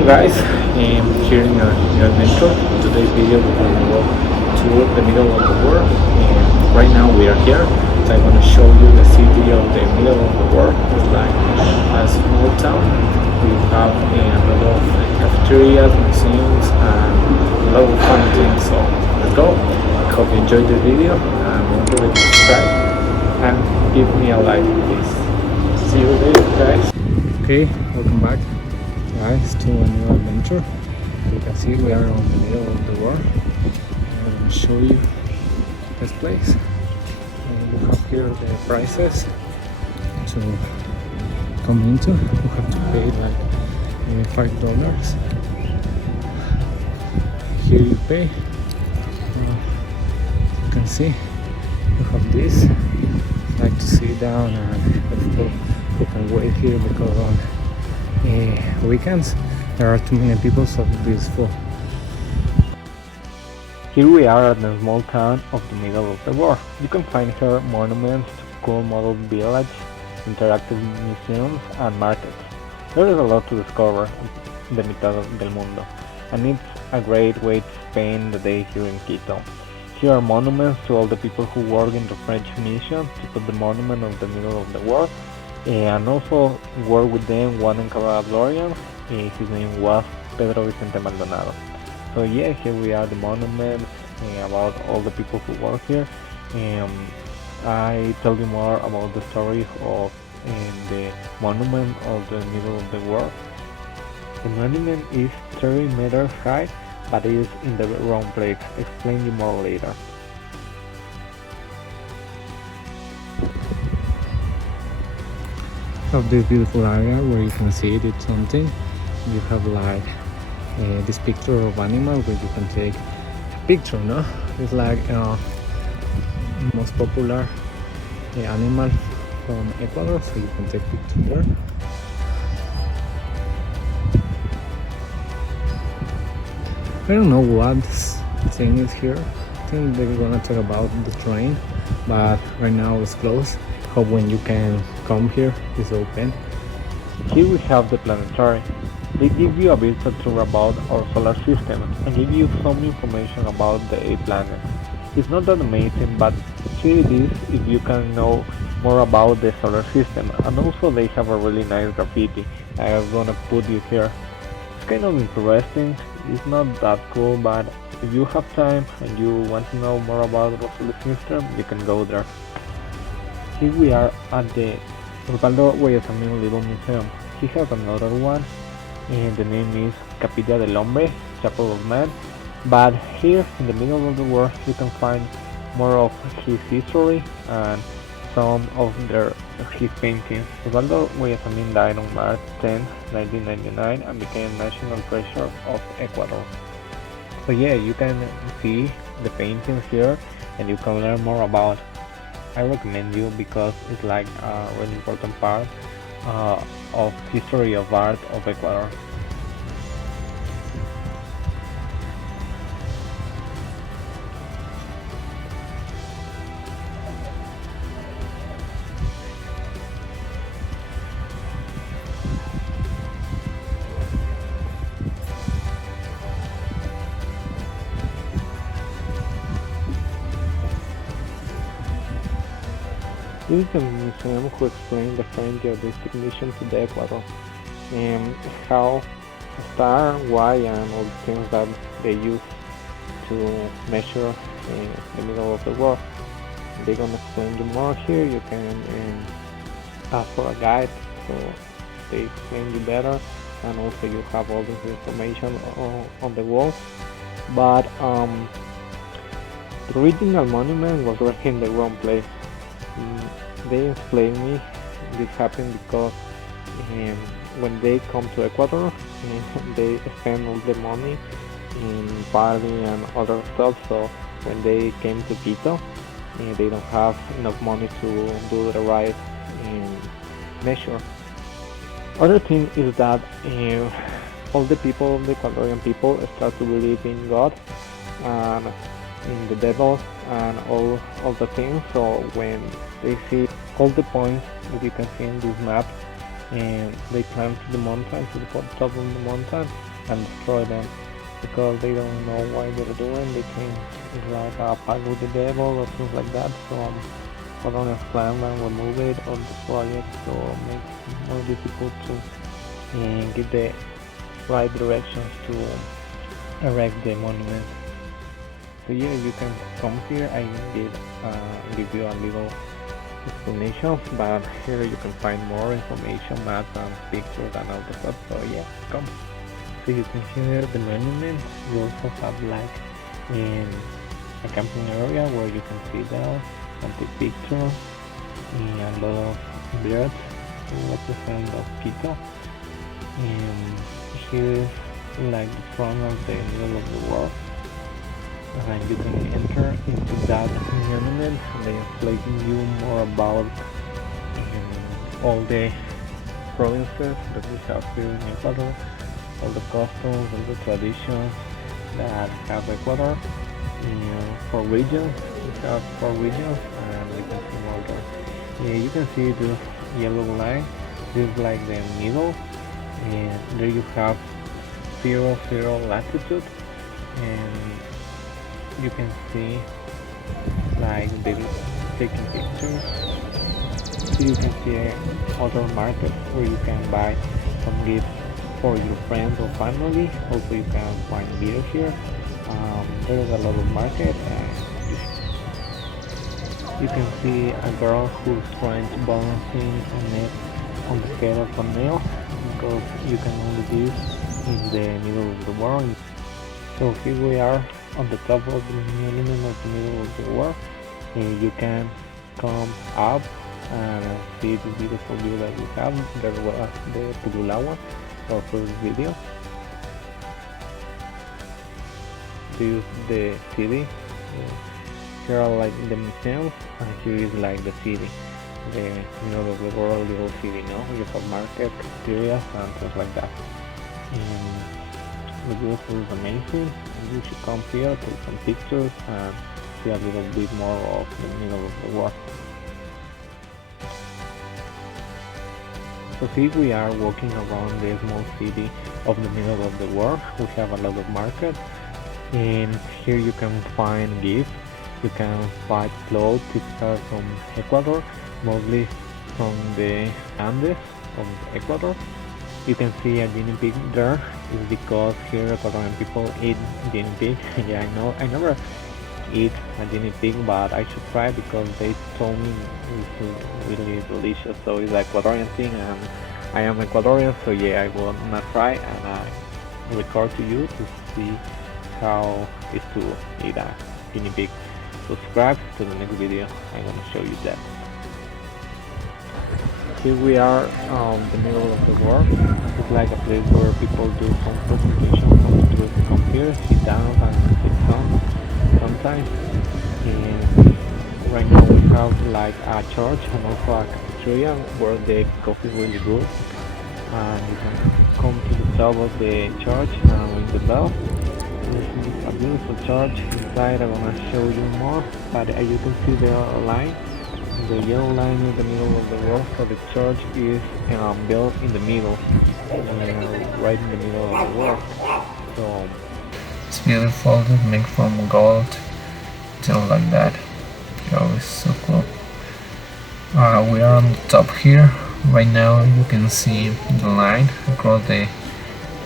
Welcome guys, here in your adventure. In today's video we're going to go to the middle of the world. Right now we are here, so I'm going to show you the city of the middle of the world. It's like a small town. We have a lot of cafeterias, museums, and a lot of fun things. So let's go. I hope you enjoyed this video and don't forget to subscribe and give me a like please. See you later guys. Okay, welcome back guys to a new adventure. You can see we are on the middle of the world. I'm going to show you this place. And we have here the prices to come into. You have to pay like $5. Here you pay. You can see you have this. Like to sit down and people you can wait here because on weekends there are too many people, so it's beautiful. Here we are at the small town of the middle of the world. You can find here monuments, cool model village, interactive museums and markets. There is a lot to discover in the Mitad del Mundo, and it's a great way to spend the day here in Quito. Here are monuments to all the people who work in the French mission to put the monument of the middle of the world, and also work with them one Ecuadorian. His name was Pedro Vicente Maldonado. So yeah, here we are the monuments about all the people who work here. I tell you more about the story of the monument of the middle of the world. The monument is 30 meters high, but it is in the wrong place. Explain you more later. Of this beautiful area where you can see it's something. You have like this picture of animal where you can take a picture, no? It's like most popular animal from Ecuador, so you can take picture there. I don't know what thing is here. I think they're gonna talk about the train, but right now it's closed. Hope when you can come here is open. Here we have the planetarium. They give you a virtual tour about our solar system and give you some information about the 8 planets. It's not that amazing, but here it is if you can know more about the solar system. And also they have a really nice graffiti. I'm gonna put you here. It's kind of interesting. It's not that cool, but if you have time and you want to know more about the solar system, you can go there. Here we are at the Osvaldo Guayasamín Little Museum. He has another one, and the name is Capilla del Hombre, Chapel of Man. But here in the middle of the world, you can find more of his history and some of his paintings. Osvaldo Guayasamín died on March 10, 1999, and became national treasure of Ecuador. So yeah, you can see the paintings here, and you can learn more about. I recommend you because it's like a really important part of history of art of Ecuador. This is a museum who explains the French geodesic mission to the Ecuador, and how star, why, and all the things that they use to measure the middle of the world. They're gonna explain you more here. You can ask for a guide, so they explain you better, and also you have all this information on the wall. But the original monument was right in the wrong place. They explained me this happened because when they come to Ecuador, they spend all the money in party and other stuff. So when they came to Quito, they don't have enough money to do the right measure. Other thing is that all the people, the Ecuadorian people, start to believe in God and in the devil and all the things. So when they see all the points that you can see in this map, and they climb to the mountain, to the top of the mountain, and destroy them because they don't know why they're doing. They think it's like a pact with the devil or things like that. So Ecuadorians plan and remove it or destroy it, so make it more difficult to get the right directions to erect the monument. So yeah, you can come here. I give you a little explanation, but here you can find more information, maps and pictures and all the stuff. So yeah, come. So you can hear the monument. You also have like a camping area where you can sit down and take pictures, and a lot of birds represent of Quito. And here is like the front of the middle of the world, and you can enter into that monument. They explain you more about all the provinces that we have here in Ecuador, all the customs, all the traditions that have Ecuador. For regions, we have 4 regions, and we can see more there. Yeah, you can see this yellow line. This is like the middle, and there you have 0, 0 latitude, and you can see like they taking pictures. So you can see other markets where you can buy some gifts for your friends or family. Also, you can find beer here. There is a lot of market, and you can see a girl who's trying to balancing on it on the head of a nail, because you can only do in the middle of the world. So here we are on the top of the monument of the middle of the world, and you can come up and see the beautiful view that we have. There was the Pululawa, our first video. This is the city. Here are like the museums, and here is like the city, the middle of the world little city. No, you have market, cafeterias, and things like that. The view is amazing. You should come here, take some pictures, and see a little bit more of the middle of the world. So here we are walking around the small city of the middle of the world. We have a lot of markets, and here you can find gifts. You can find clothes. These are from Ecuador, mostly from the Andes of Ecuador. You can see a guinea pig there. It's because here Ecuadorian people eat guinea pig. Yeah, I know. I never eat a guinea pig, but I should try because they told me it's really delicious. So it's an Ecuadorian thing, and I am Ecuadorian, so yeah, I will not try, and I record to you to see how it's to eat a guinea pig. Subscribe to the next video. I'm gonna show you that. Here we are on the middle of the world. It's like a place where people do some presentation, some tourists come here, sit down and sit sometimes. And right now we have like a church and also a cafeteria where the coffee is really good. And you can come to the top of the church and ring the bell. This is a beautiful church. Inside I'm gonna show you more, but you can see the line. The yellow line in the middle of the world, so the church is built in the middle, right in the middle of the world. So it's beautiful. It's made from gold, just like that. Oh, it's so cool. We are on the top here. Right now you can see the line across the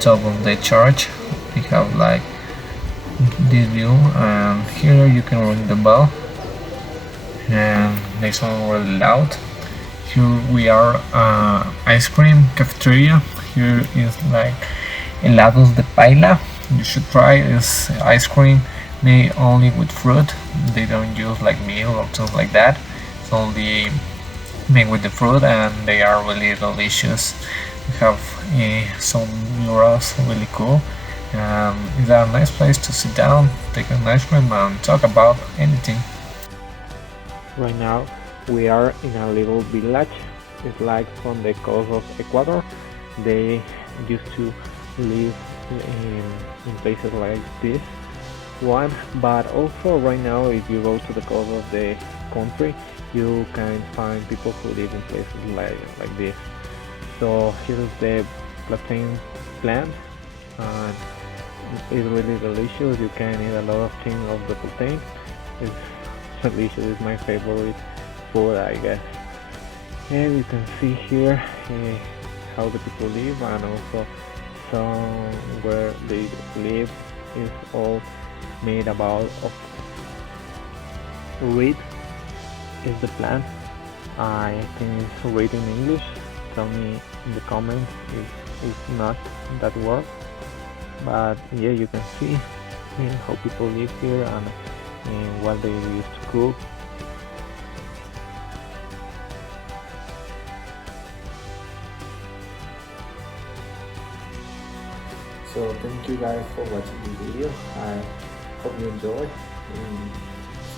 top of the church. We have like this view, and here you can ring the bell. And next one really loud. Here we are, ice cream cafeteria. Here is like helados de paila. You should try this ice cream made only with fruit. They don't use like meal or something like that. It's only made with the fruit, and they are really delicious. We have some murals, really cool. It's a nice place to sit down, take an ice cream, and talk about anything. Right now we are in a little village. It's like from the coast of Ecuador. They used to live in places like this one, but also right now if you go to the coast of the country, you can find people who live in places like this. So here is the plantain plant. and it's really delicious. You can eat a lot of things of the protein. It's delicious. It's my favorite food, I guess. And you can see here how the people live, and also somewhere they live is all made about of reed is the plant. I think it's reed in English. Tell me in the comments if it's not that word. But yeah, you can see how people live here and what they used to cook. So thank you guys for watching the video. I hope you enjoy and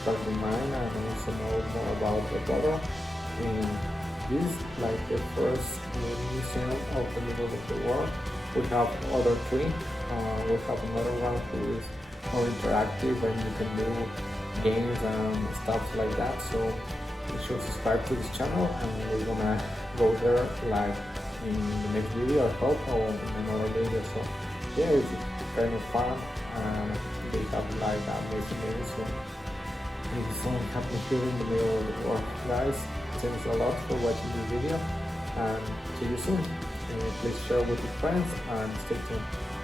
start your mind and also know more about Ecuador. And this is like the first museum of the middle of the world. We have other three. We have another one who is more interactive and you can do games and stuff like that. So make sure to subscribe to this channel and we're gonna go there like in the next video, I hope, or in another video. So yeah, it's kind of fun and they have like amazing games. So it's something happening here in the middle of the world. Guys, thanks a lot for watching this video and see you soon. Please share with your friends and stay tuned.